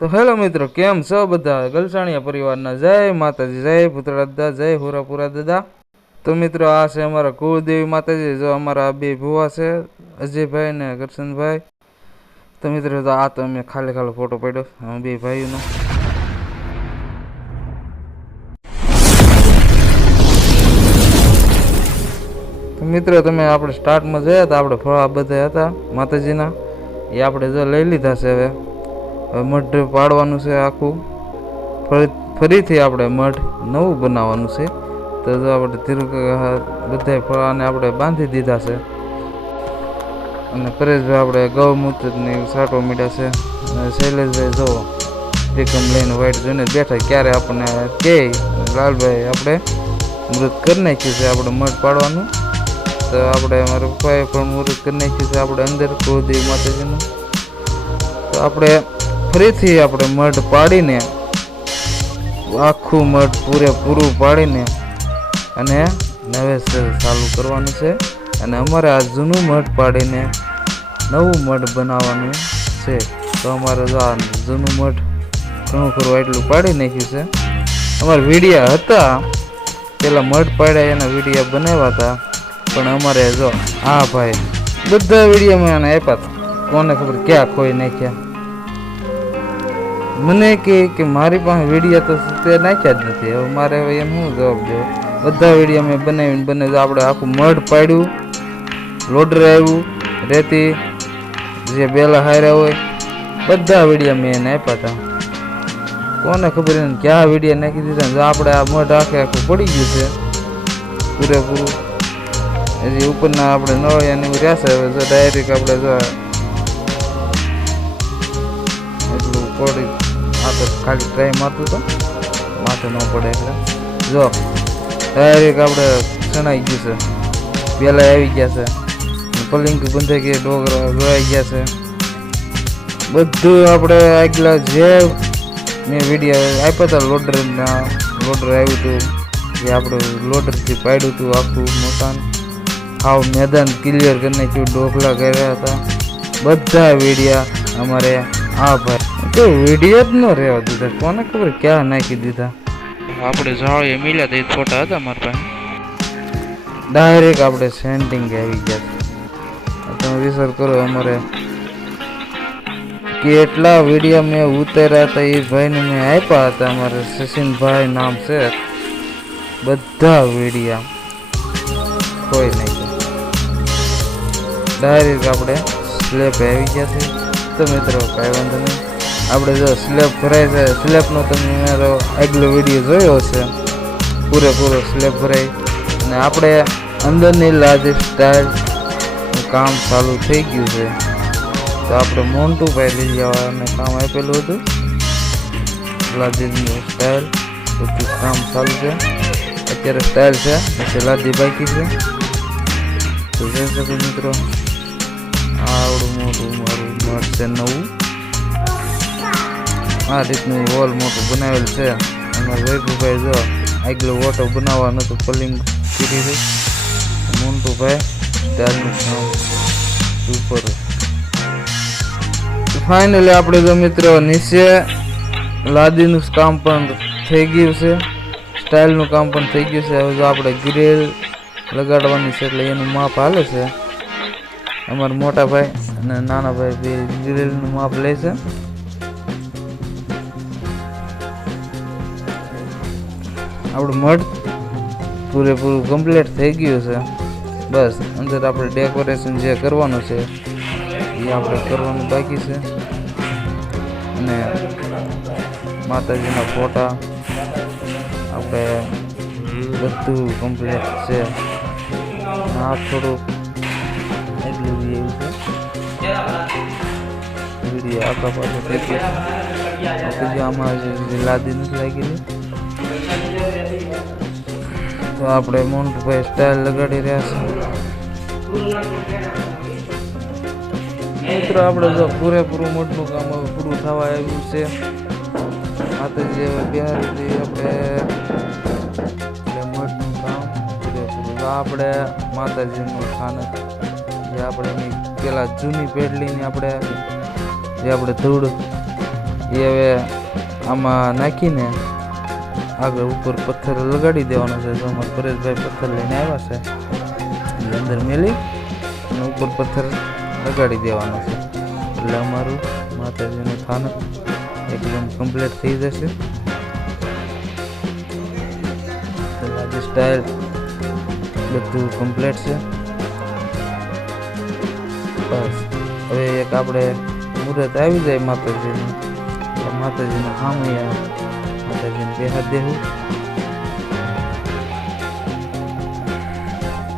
તો હેલો મિત્રો, કેમ છો બધા? ગલસાણિયા પરિવારના જય માતાજી, જય પુતળા દાદા, જય હુરાપુરા દાદા. તો મિત્રો, આ છે અમારા કુળદેવી માતાજી. જો અમારા આ બે ભુવા છે, અજયભાઈ ને કરશનભાઈ. તો મિત્રો, તો આ તો અમે ખાલી ફોટો પાડ્યો બે ભાઈઓનો. તો મિત્રો, તમે આપણે સ્ટાર્ટમાં જોયા હતા, આપણે ફળા બધા હતા માતાજીના, એ આપણે જો લઈ લીધા છે. હવે મઢ પાડવાનું છે આખું, ફરીથી આપણે મઢ નવું બનાવવાનું છે. તો જો આપણે ધીરુ બધા ફળાને આપણે બાંધી દીધા છે. અને પરેશભાઈ આપણે ગૌમૂત્રની સાટવા મીડ્યા છે. અને શૈલેષભાઈ જો એકમ લઈને વાઈટ જોઈને બેઠા, ક્યારે આપણને કે લાલભાઈ આપણે મૃત કરી નાખ્યું છે આપણે મઢ પાડવાનું. તો આપણે મારા પપ્પાએ પણ મૃત કરી નાખ્યું છે આપણે અંદર કુળદેવી માતાજીનું. તો આપણે ફરીથી આપણે મઢ પાડીને આખું મઢ પૂરેપૂરું પાડીને અને નવેસર ચાલુ કરવાનું છે. અને અમારે આ જૂનું મઢ પાડીને નવું મઢ બનાવવાનું છે. તો અમારે જો આ જૂનું મઢ ઘણું ખરું એટલું પાડી નાખ્યું છે. અમારા વિડીયા હતા પેલા મઢ પાડ્યા, એના વિડીયા બનાવ્યા હતા, પણ અમારે જો આ ભાઈ બધા વિડીયો મેં એને આપ્યા હતા, કોને ખબર ક્યાં ખોઈ નાખ્યા. મને કે મારી પાસે વિડીયો તો તે નાખ્યા જ નથી. હવે મારે હવે એમ શું જવાબ દેવો? બધા વિડીયો મેં બનાવીને આપણે આખું મઢ પાડ્યું, લોડર આવ્યું, રેતી જે બેલા હાર્યા હોય બધા વિડીયો મેં એને આપ્યા હતા. કોને ખબર એને ક્યાં વિડીયો નાખી દીધા. આપણે આ મઢ આખું પડી ગયું છે પૂરેપૂરું. હજી ઉપરના આપણે નળિયાની રહ્યા છે. હવે જો ડાયરેક્ટ આપણે જો એટલું પડી, આ તો ખાલી ટ્રાય મારતું તો માથે ન પડે એટલે જો ડાયરેક્ટ આપણે સણાઈ ગયું છે. પેલા આવી ગયા છે, પલિંગ બંધાઈ ગઈ, ડોગરા ગળાઈ ગયા છે. બધું આપણે આગલા જે મેં વિડીયો આપ્યા હતા લોડર આવ્યું હતું, જે આપણે લોડરથી પાડ્યું હતું આખું મકાન, આવું મેદાન ક્લિયર કરી નાખ્યું, ડોકલા કર્યા હતા. બધા વિડીયા અમારે આ ભાઈ તો વિડીયો જ ન રહેવા દીધા, કોને ખબર ક્યાં નાખી દીધા. આપણે જાળીએ મિલ્યા હતા, એ ફોટા હતા મારા પાસે. ડાયરેક્ટ આપણે સેન્ટિંગ આવી ગયા છે. તમે વિચાર કરો, અમારે કેટલા વિડીયો મેં ઉતાર્યા હતા એ ભાઈને મેં આપ્યા હતા. અમારે સચિનભાઈ નામ છે. બધા વિડીયા કોઈ નહીં. ડાયરેક્ટ આપણે સ્લેબ આવી ગયા છે. તો મિત્રો કાંઈ વાંધો નહીં, આપણે જો સ્લેબ ભરાય છે, સ્લેબનો તમે મારો આગલો વિડીયો જોયો છે, પૂરેપૂરો સ્લેબ ભરાય. અને આપણે અંદરની લાદી સ્ટાઇલનું કામ ચાલુ થઈ ગયું છે. તો આપણે મોન્ટુભાઈ લઈ જવાને કામ આપેલું હતું, લાદીની સ્ટાઇલ બધું કામ ચાલુ છે. અત્યારે સ્ટાઇલ છે, પછી લાદી બાકી છે. તો જોઈ શકો મિત્રો, આવડું મોટું મારું મઢ છે નવું. આ રીતનું વોલ મોટું બનાવેલ છે. અમારા વૈભવભાઈ જો આગલો ઓટો બનાવવા નતું, પલિંગ કીધી છે. મોન્ટુભાઈ સ્ટાઇલનું કામ સુપર. ફાઇનલી આપણે જો મિત્રો નીચે લાદીનું કામ પણ થઈ ગયું છે, સ્ટાઇલનું કામ પણ થઈ ગયું છે. હવે જો આપણે ગ્રીલ લગાડવાની છે એટલે એનું માપ હાલે છે. અમારા મોટા ભાઈ અને નાના ભાઈ બે ગ્રીલનું માપ લે છે. આપણું મઢ પૂરેપૂરું કમ્પ્લીટ થઈ ગયું છે. બસ અંદર આપણે ડેકોરેશન જે કરવાનું છે એ આપણે કરવાનું બાકી છે. અને માતાજીના ફોટા આપણે બધું કમ્પ્લીટ છે. આ થોડું એટલું એવું છે વિડીયો આખા પાછળ થઈ ગયું. આમાં જે લાદી નથી લાગેલી, તો આપણે મોન્ટુભાઈ સ્ટાઇલ લગાડી રહ્યા છે. મિત્રો આપણે જો પૂરેપૂરું મોટું કામ હવે પૂરું થવા આવ્યું છે. માતાજી હવે બિહારી આપણે મઠનું કામ પૂરેપૂરું. આપણે માતાજીનું સ્થાનક જે આપણે પેલા જૂની પેઢલીની આપણે જે આપણે ધૂળ એ હવે આમાં નાખીને આગળ ઉપર પથ્થર લગાડી દેવાનો છે. તો અમારે પરેશભાઈ પથ્થર લઈને આવ્યા છે, એટલે અંદર મેલી અને ઉપર પથ્થર લગાડી દેવાનો છે. એટલે અમારું માતાજીનું સ્થાનક એકદમ કમ્પ્લીટ થઈ જશે. રાજ્ય સ્ટાઇલ બધું કમ્પ્લીટ છે. બસ હવે એક આપણે મુહૂર્ત આવી જાય માતાજીનું, માતાજીના સામે માતાજીને બેહાડ દેવું.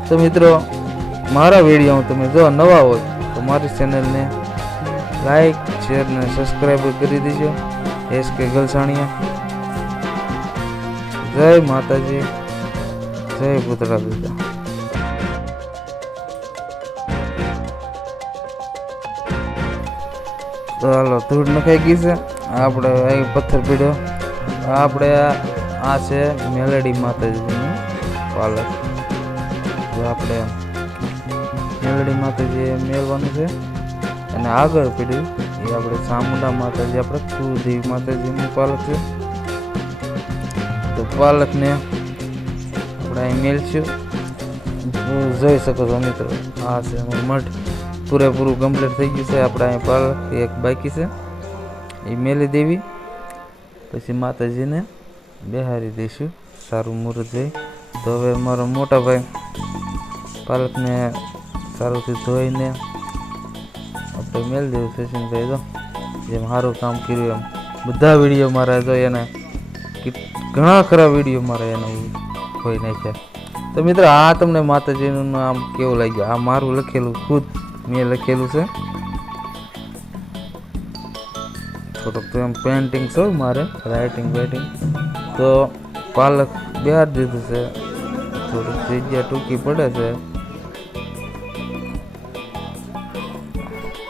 તો મિત્રો, મારા વિડીયો તમે જો નવા હોય તો મારી ચેનલને લાઈક, શેર ને સબસ્ક્રાઈબ કરી દેજો. SK ગલસાણીયા. જય માતાજી, જય પુતળા દાદા. તો હાલો, ધૂળ નખાઈ ગઈ છે. આપણે અહીં પથ્થર પીડ્યો. આપણે આ છે મેલડી માતાજીનું પાલક. તો આપણે મેલડી માતાજી મેળવાનું છે. અને આગળ પીડ્યું એ આપણે ચામુંડા માતાજી, આપણે કુળદેવી માતાજીનું પાલક છે. તો પાલકને આપણે અહીં મેળશું. જોઈ શકો છો મિત્રો, આ છે મઠ પૂરેપૂરું કમ્પ્લીટ થઈ ગયું છે. આપણે અહીં પાલક એક બાકી છે, એ મેલી દેવી. પછી માતાજીને બેહારી દઈશું સારું મુહૂર્ત જોઈ. તો હવે મારો મોટા ભાઈ પાલકને સારુંથી ધોઈને આપણે મેળ દેવું. સચિનભાઈ તો જેમ સારું કામ કર્યું એમ બધા વિડીયો મારા જો એને ઘણા ખરા વિડીયો મારા એને હોય નાખ્યા. તો મિત્રો, આ તમને માતાજીનું નામ કેવું લાગ્યું? આ મારું લખેલું, ખુદ મેં લખેલું છે. થોડોક તો એમ પેઇન્ટિંગ છે મારે, રાઇટિંગ બેટિંગ. તો પાલક બેહાર દીધું છે. થોડીક જગ્યા ટૂંકી પડે છે.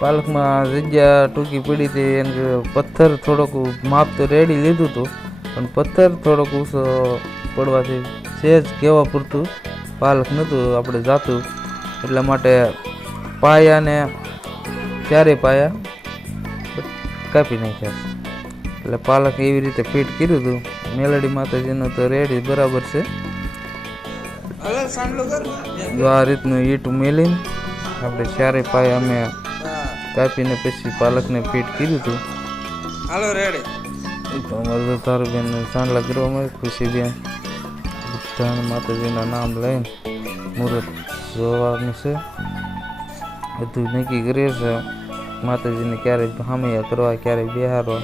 પાલકમાં જગ્યા ટૂંકી પડી હતી એને પથ્થર થોડોક માપ તો રેડી લીધું હતું, પણ પથ્થર થોડોક ઊંચો પડવાથી સહેજ કહેવા પૂરતું પાલક નહોતું આપણે જાતું. એટલા માટે પાયાને ચારે પાયા કાપી નાખ્યા. એટલે પાલક એવી રીતે ફિટ કર્યું હતું. મેલડી માતાજીનું તો રેડી બરાબર છે. જો આ રીતનું ઈટ મેલીને આપણે ચારે પાયા અમે કાપીને પછી પાલકને ફિટ કર્યું હતું. હાલો રેડી. તો અમારે તારું બેન ચાંદલા કરવામાં ખુશીબેન બધાને માતાજીના નામ લઈને મુહૂર્ત જોવાનું છે. બધું નક્કી કરીએ છે. માતાજીને ક્યારે હામૈયા કરવા, ક્યારે બેહારવા.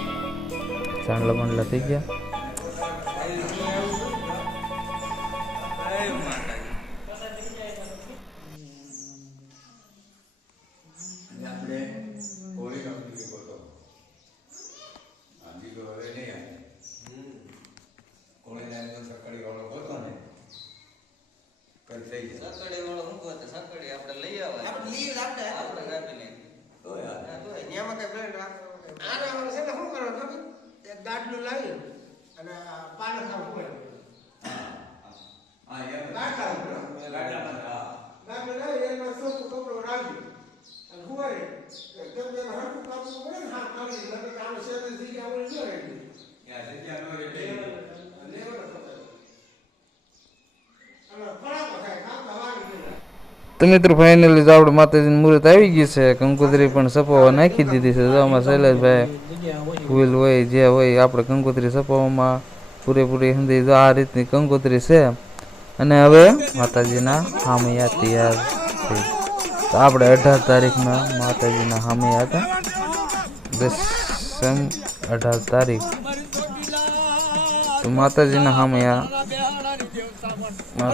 ચાંદલા બાંડલા થઈ ગયા. ગાડલું લાવી અને પાણી ખાવું પડે. ગાડલું લાવી એમાં સોપું કપડો રાખી અને હુવાય કેમ કે હરકું કાપવું પડે ને. હા, કાઢી એટલે કામ શેરી જગ્યા આપણે ન રહી તો મિત્રો, ફાઇનલી જો આપણે માતાજીનું મુહૂર્ત આવી ગયું છે. કંકોત્રી પણ સપાવવા નાખી દીધી છે. જો આમાં શૈલેષભાઈ ફૂલ હોય જે હોય આપણે કંકોત્રી સપાવવામાં પૂરેપૂરી સમજી. જો આ રીતની કંકોત્રી છે. અને હવે માતાજીના હામૈયા તૈયાર થઈ. તો આપણે 18 તારીખના માતાજીના હામૈયા હતા. 10/18 તારીખ. તો માતાજીના હામૈયા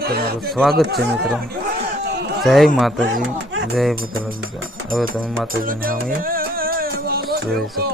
તમારું સ્વાગત છે મિત્રો. જય માતાજી, જય પુતળા દાદા. હવે તમે માતાજીના હામૈયા જોઈ શકો.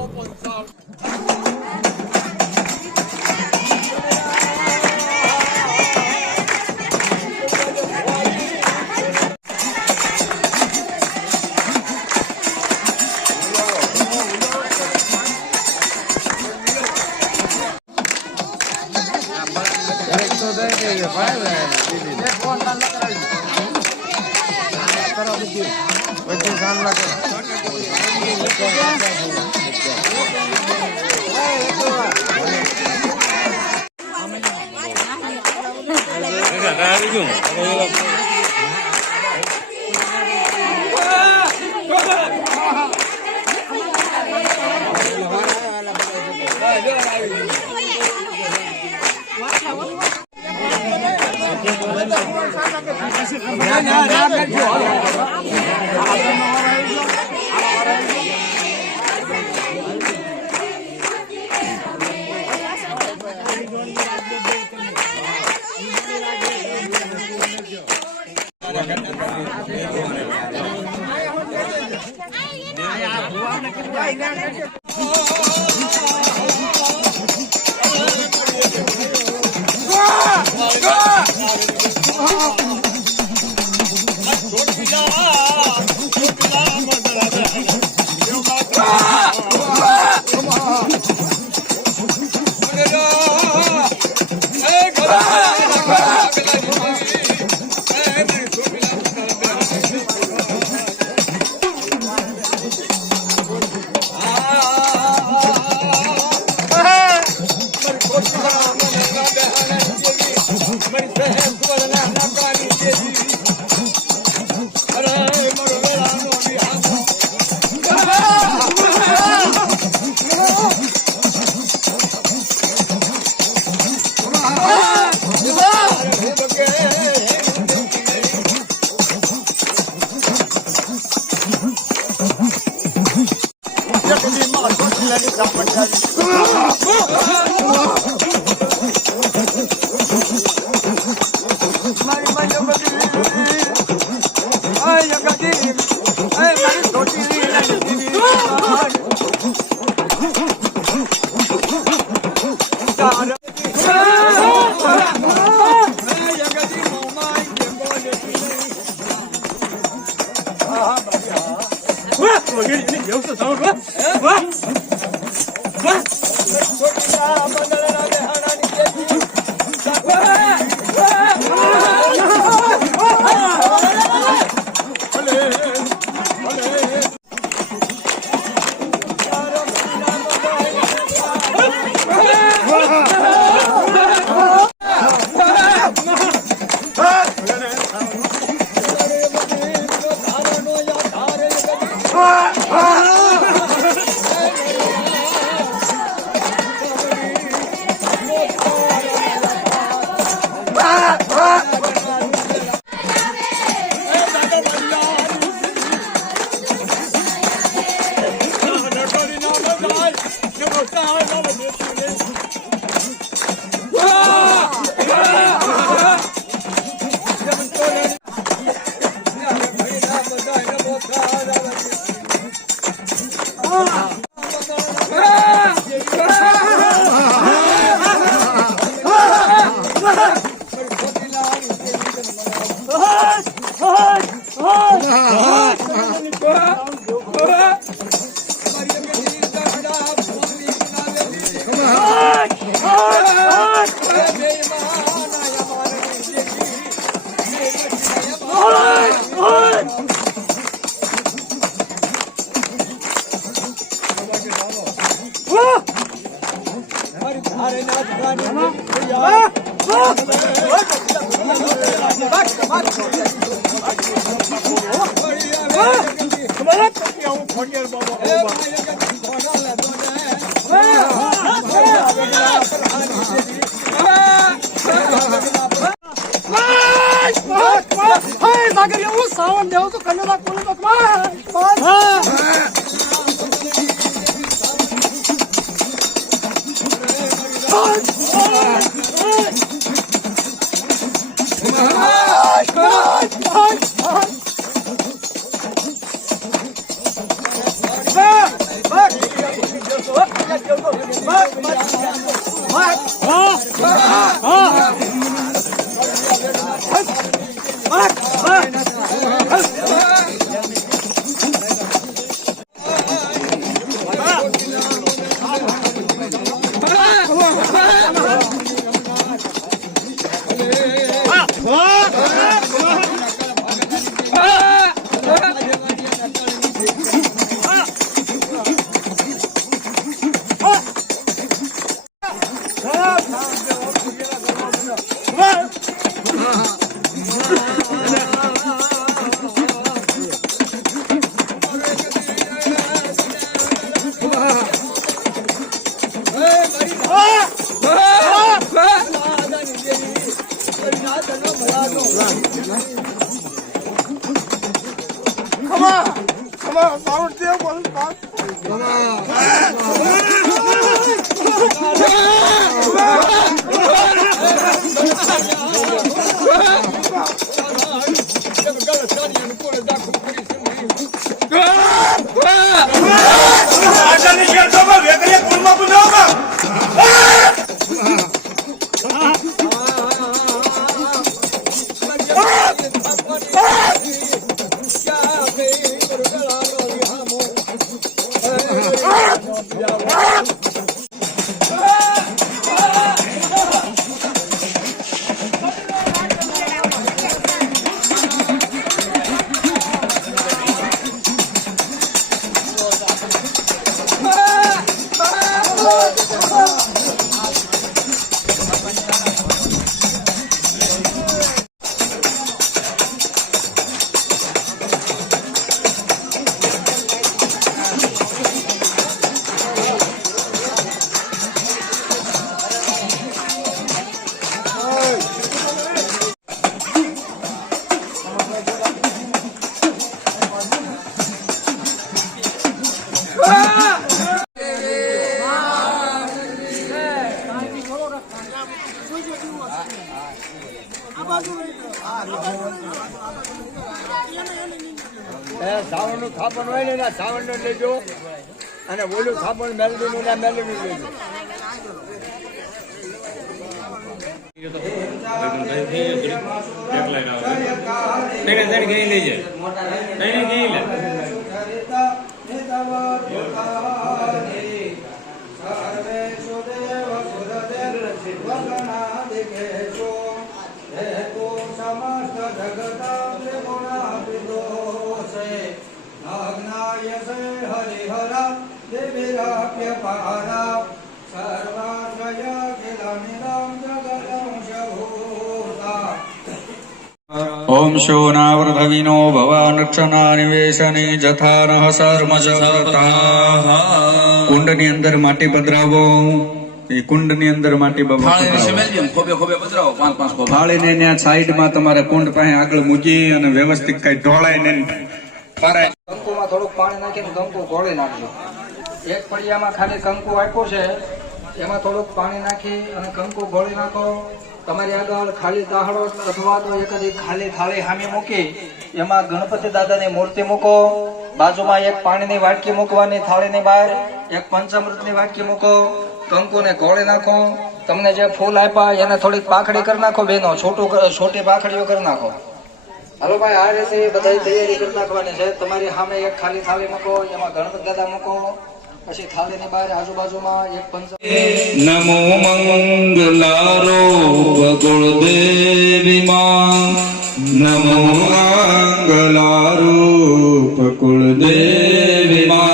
સાવણનું થાપણ હોય ને એના સાવણનું લેજો અને ઓલું થાપણ મેલડીનું ને મેલડીનું લેજો. ओम शोनावृधविनो भवानक्षना निवेशने जथा नः सर्मजता કુંડની અંદર માટી પધરાવો. એ કુંડની અંદર માટી થાળીને ત્યાં સાઈડમાં તમારે કુંડ પાસે આગળ મૂકી અને વ્યવસ્થિત કઈ ઢોળાઈને ફરાય. કંકુમાં થોડુંક પાણી નાખીને કંકુ ઘોળી નાખજો. એક પડિયામાં ખાલી કંકુ આપ્યું છે, એમાં થોડુંક પાણી નાખી અને કંકુ ઘોળી નાખો. તમારી આગળ ખાલી તાહડો અથવા તો એકાદી ખાલી થાળી હામી મૂકી એમાં ગણપતિ દાદાની મૂર્તિ મૂકો. બાજુમાં એક પાણીની વાટકી મૂકવાની થાળીની બહાર, એક પંચામૃતની વાટકી મૂકો. કંકુને ઘોળી નાખો. તમને જે ફૂલ આપ્યા એને થોડીક પાખડી કરી નાખો બેનો, છોટી પાખડીઓ કરી નાખો. હાલો ભાઈ, આ રીતે બધા તૈયારી કરી નાખવાની છે. તમારી સામે એક ખાલી થાળી મૂકો, એમાં ગણપતિ દાદા મૂકો. પછી થાળીની બહાર આજુબાજુમાં એક નમો મંગલારૂપ કુળદેવીમાં, નમો મંગલારૂપ કુળદેવીમાં.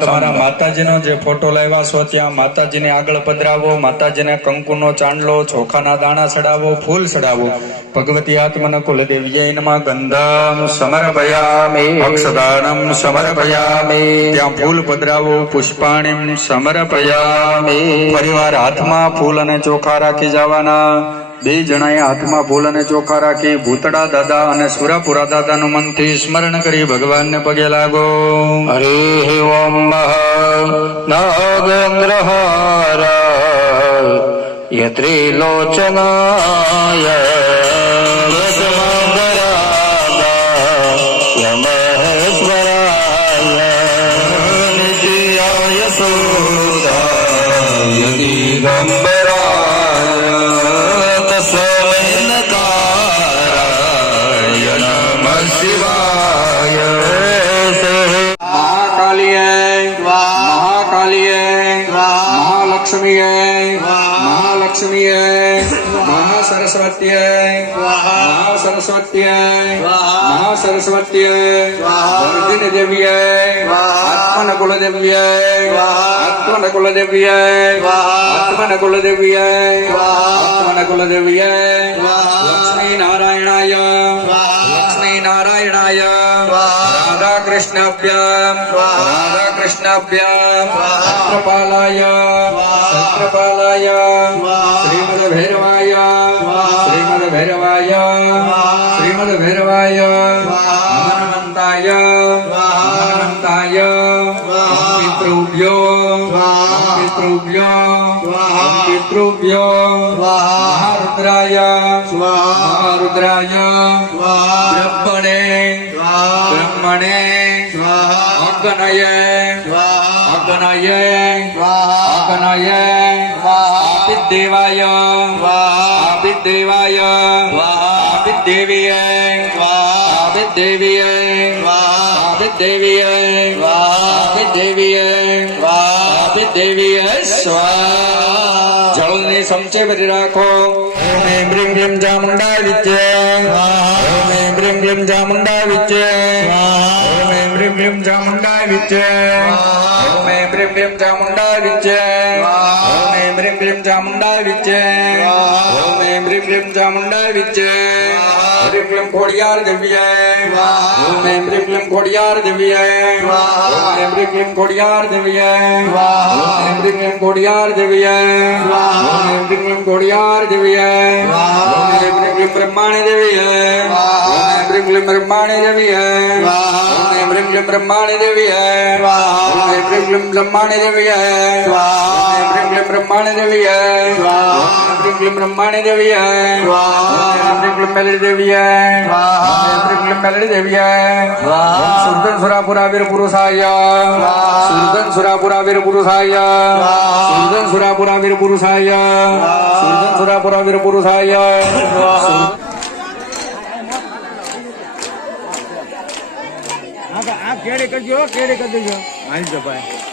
તમારા માતાજીનો જે ફોટો લાવ્યા છો ત્યાં માતાજીને આગળ પધરાવો. માતાજીને કંકુનો ચાંદલો, ચોખાના દાણા ચડાવો, ફૂલ ચડાવો. ભગવતી આત્મન કુલદેવ્યૈ નમઃ. ગંધમ સમર્પયામિ, અક્ષદાનમ સમર્પયામિ. ત્યાં ફૂલ પધરાવો. પુષ્પાણીમ સમર્પયામિ. પરિવાર હાથમાં ફૂલ અને ચોખા રાખી જવાના. બે જણાએ હાથમાં ફૂલ અને ચોખા રાખી ભૂતડા દાદા અને સુરાપુરા દાદાનું મનથી સ્મરણ કરી ભગવાનને પગે લાગો. હરે ઓમ નાગેન્દ્રહાર યત્રિલોચનાય મહેશ્વરાય નિત્યાય સુદાય દિગંબરાય લક્ષ્મી નારાયણાય લક્ષ્મી નારાયણાય રાધા કૃષ્ણાભ્યામ રાધા કૃષ્ણાભ્યામ. ચંદ્રપાલાય ચક્રપાલાય શ્રીમદ ભૈરવાય શ્રીમદ ભૈરવાય શ્રીમદ ભૈરવાય હનુમંતાય હનુમંતાય પિતૃભ્યો પિતૃભ્યો પિતૃભ્યો મહારુદ્રાય મહારુદ્રાય બ્રહ્મણે બ્રહ્મણે અગ્નયે અગ્નયે અગ્નયે આપિદેવાય આપિદેવાય આપિદેવીય આપિદેવીય આપિદેવીય આપિદેવીય આપિદેવીય સ્વાહા જળની સમચે ભરી રાખો ઓમ એમ હ્રીમ ક્લીમ ચામુંડા વિચે ઓમ એમ હ્રીમ ક્લીમ ચામુંડા વિચે ઓમ એમ હ્રીમ ક્લીમ ચામુંડા વિચે ઓમ એમ હ્રીમ ક્લીમ ચામુંડા વિચે ઓમ એમ હ્રીમ ક્લીમ ચામુંડા વિચે ઓમ એમ હ્રીમ ક્લીમ ચામુંડા વિચે હ્રીમ ક્લીમ ખોડિયાર દેવીએ ઓમ એમ હ્રીમ ક્લીમ ખોડિયાર દેવીએ ઓમ એમ હ્રીમ ક્લીમ ખોડિયાર દેવીએ ઓમ એમ હ્રીમ ક્લીમ ખોડિયાર દેવીએ ઓમ એમ હ્રીમ ક્લીમ ખોડિયાર દેવીએ ઓમ એમ હ્રીમ ક્લીમ બ્રહ્માણી દેવીએ ઓમ એમ હ્રીમ ક્લીમ બ્રહ્માણી દેવીએ ઓમ એમ હ્રીમ ક્લીમ બ્રહ્માણી દેવીએ ઓમ એમ હ્રીમ ક્લીમ બ્રહ્માણી દેવીએ ઓમ એમ હ્રીમ ક્લીમ બ્રહ્માણી દેવીએ ઓમ એમ હ્રીમ ક્લીમ બ્રહ્માણી દેવીએ ઓમ એમ હ્રીમ ક્લીમ મેલડી દેવીએ ઓમ એમ હ્રીમ ક્લીમ મેલડી દેવીએ ઓમ સુરદન સુરાપુરા વીર પુરુષાય સુરદન સુરાપુરા વીર પુરુષાય સુરદન સુરાપુરા વીર પુરુષાય સુરદન સુરાપુરા વીર પુરુષાય આ કેડે કરજો કેડે કરી દેજો હાલજો ભાઈ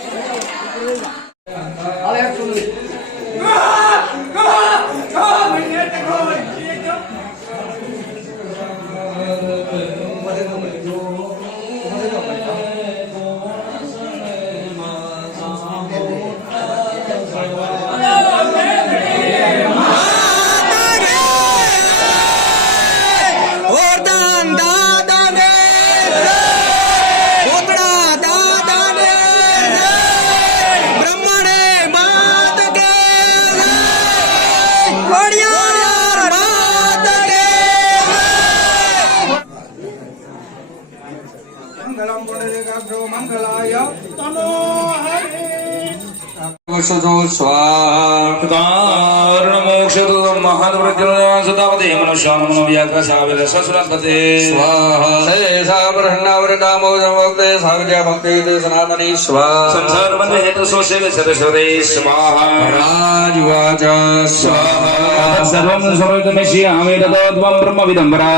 ब्रह्म विदंबरा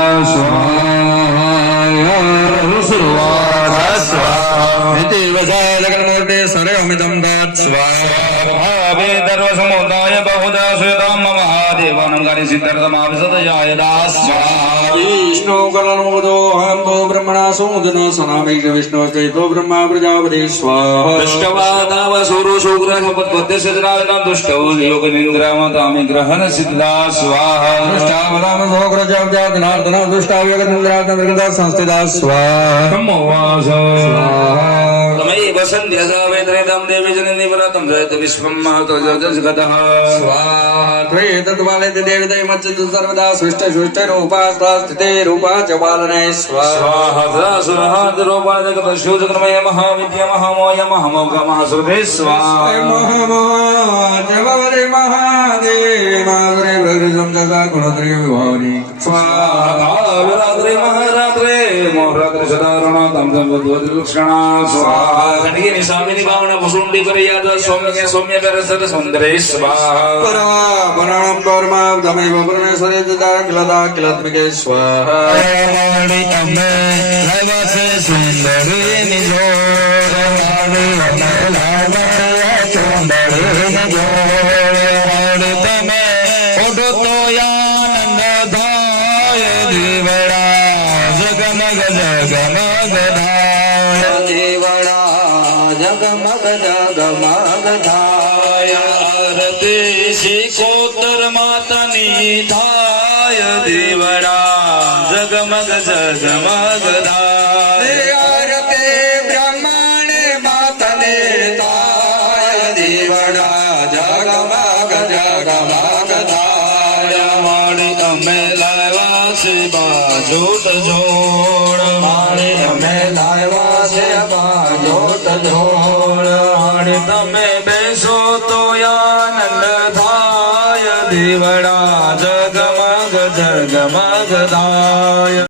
जगन्मूर्ति सर्वमिदं स्वाहा सर्वसमुदाय बहुधा श्वेतां महादेवानं कार्य सिद्धार्थमाविशदयाय दास विष्णु कलनोदो अहं तो ब्रह्मणा समुदनो सनामि विष्णु चैतो ब्रह्मा प्रजापति स्वाहा दृष्टवादाव सूरो शुक्र शपथपद्य सिद्धराविना दुष्टौ योगनिन्द्रामतामि ग्रहण सिद्धा स्वाहा दृष्टावदाम सोग्र जपजादिनार्दन दुष्टाव्यगनिन्द्रादनृगदा संस्थिता स्वाहा ब्रह्मवास स्वाहा तमयि वसन्ध्यसा वेदनेदं देवी जननी वरतं जयत विश्वं महतो जगतः स्वाहा त्वयि तद्वालयत देवी दैमच्चित सर्वदा सृष्ट सृष्ट रूपा स्थिते रूपा च बालने स्वाहा सुरहाद रूपा जगत शूजगमय महाविद्या महामोय महामोग महासुरे स्वाहा महादेव माधुरे प्रगृहं जगा गुणत्रय विभावनी स्वाहा विरात्रे महारात्रे मोहरात्रे सदारणा तम लक्षणा स्वाहा खंडगिनी स्वामिनी भावना वसुंडी करियाद सौम्य सौम्य परसर सुंदरे स्वाहा परमा पुराणं परमा तमेव परमेश्वरे दाखलदा किलात्मिके स्वाहा मणि अम्मे लवसे सुंदरी निजो मणि अम्मे लवसे सुंदरी निजो मणि तमे ओडतो आनंद धाय दीवड़ा जगमग जगमग धाय दीवड़ा जगमग जगमग धाय आरती शिकोतर मातनी धाय दीवड़ा जगमग जगमग धाय आरती ब्रह्मण मातने धाय दीवड़ा जगमग અમે લાવ્યા છે બાજોત જોડ મારે અમે લાવ્યા છે બાજોત જોડ મારે તમે બેસો તો આનંદ થાય દીવડા જગમગ જગમગ થાય